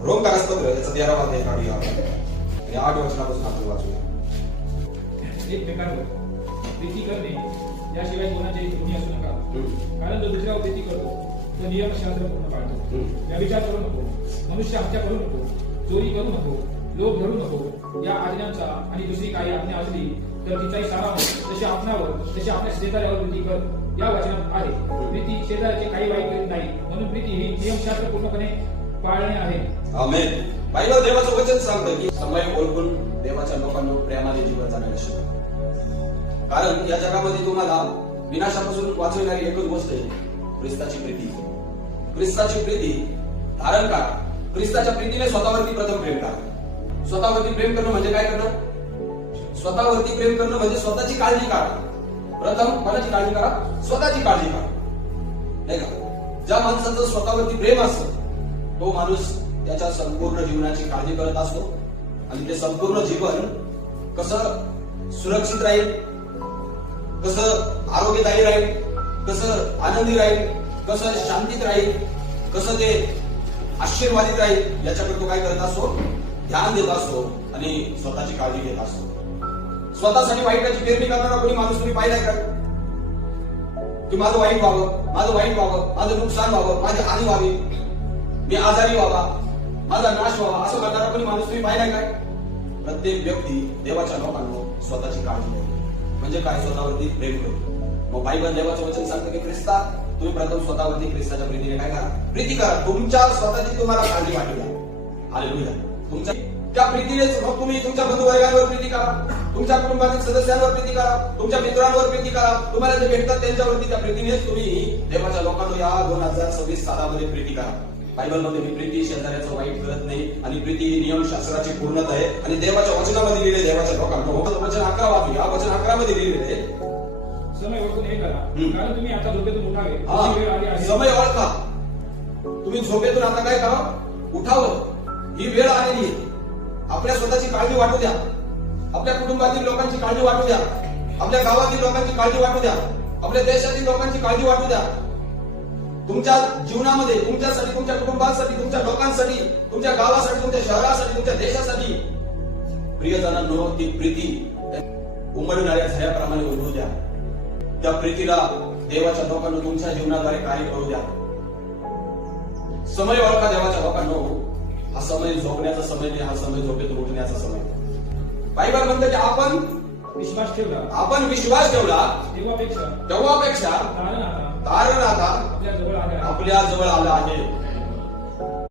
रोमकारासपत्र याचा 13वा अध्याय काढूया आणि 8 वचनापासून आपण वाचूया. एकमेकांवर प्रीती करणे याशिवाय कोणाचे गुन्हे असू नका. कारण जो दुसऱ्यावर प्रीती करतो तो नियमशास्त्र पूर्ण पाळतो. व्यभिचार करू नको, मनुष्य हत्या करू नको, चोरी करू नको, लोभ धरू नको या आज्ञांचा आणि दुसरी काही आज्ञा असली तर तिचाही सारा तसे आपल्या शेजाऱ्यावर प्रीती कर या वचनात आहे. प्रीती शेजाऱ्याचे काही वाईट करीत नाही, म्हणून प्रीती ही नियमशास्त्र पूर्णपणे पाळणे आहे. आमेन. बायबल देवाचं वचन सांगतं की समय ओळखून देवाच्या लोकांना प्रेमाने जीवन जगायला शिका. कारण या जगामध्ये तुम्हाला विनाशापासून वाचवणारी एकच गोष्ट आहे, ख्रिस्ताची प्रीती. ख्रिस्ताची प्रीती धारण करा. ख्रिस्ताच्या प्रीतीने स्वतःवरती प्रथम प्रेम करा. स्वतःवरती प्रेम करणं म्हणजे काय करणं? स्वतःवरती प्रेम करणं म्हणजे स्वतःची काळजी करा. प्रथम कोणाची काळजी करा? स्वतःची काळजी करा, नाही का? ज्या माणसाचं स्वतःवरती प्रेम असतं तो माणूस त्याच्या संपूर्ण जीवनाची काळजी करत असतो आणि ते संपूर्ण जीवन कसं सुरक्षित राहील, कसं आरोग्यदायी राहील, कसं आनंदी राहील, कसं शांतीत राहील, कसं ते आशीर्वादित राहील याच्याकडे तो काय करत असतो? ध्यान देत असतो आणि स्वतःची काळजी घेत असतो. स्वतःसाठी वाईटाची पेरणी करणारा कोणी माणूस तुम्ही पाहिलाय का? की माझं वाईट व्हावं, माझं नुकसान व्हावं, माझी हानी व्हावी, मी आजारी व्हावा, माझा नाश व्हावा असं करणारा कोणी माणूस तुम्ही पाहिलाय काय? प्रत्येक व्यक्ती देवाच्या लोकांना स्वतःची काळजी घेतो. म्हणजे काय? स्वतःवरती प्रेम करतो. मग बायबल देवाचं वचन सांगतं की ख्रिस्ता तुम्ही प्रथम स्वतःवरती ख्रिस्ताच्या प्रीतीने काय करा? प्रीती करा. तुमच्या स्वतःची तुम्हाला काळजी वाटू द्या. हालेलुया. तुमच्या त्या प्रीतीनेच मग तुम्ही तुमच्या बंधुवर्गांवर प्रीती करा, तुमच्या कुटुंबातील सदस्यांवर प्रीती करा, तुमच्या मित्रांवर प्रीती करा. तुम्हाला जे भेटतात त्यांच्यावरती त्या प्रीतीनेच तुम्ही देवाच्या लोकांना या 2026 सालामध्ये प्रीती करा. बायबलमध्ये मी प्रीती शेजाऱ्याचं वाईट करत नाही आणि प्रीती ही नियमशास्त्राची पूर्णता आहे आणि देवाच्या वचनामध्ये लिहिले देवाच्या लोकांना वचन 11 वाचूया. वचन 11 मध्ये लिहिलेले समय ओळखून हे करा, कारण तुम्ही आता झोपेतून उठावे. समय ओळखा. तुम्ही झोपेतून आता काय करा? उठावं. ही वेळ आलेली आहे. आपल्या स्वतःची काळजी वाटू द्या, आपल्या कुटुंबातील लोकांची काळजी वाटू द्या, आपल्या गावातील लोकांची काळजी वाटू द्या, आपल्या देशातील लोकांची काळजी वाटू द्या. तुमच्या जीवनामध्ये तुमच्यासाठी, तुमच्या कुटुंबासाठी, तुमच्या लोकांसाठी, तुमच्या गावासाठी, तुमच्या शहरासाठी, तुमच्या देशासाठी प्रियजनांनो ती प्रीती उमडणाऱ्या झऱ्याप्रमाणे उमडू द्या. त्या प्रीतीला देवाच्या लोकांना तुमच्या जीवनाद्वारे कार्य करू द्या. समय ओळखा देवाच्या लोकांनो. हा समय झोपण्याचा समय नाही, हा समय झोपेतून उठण्याचा समय. बायबल म्हणतं की आपण विश्वास ठेवला तेव्हापेक्षा तारण आता आपल्या जवळ आलं आहे.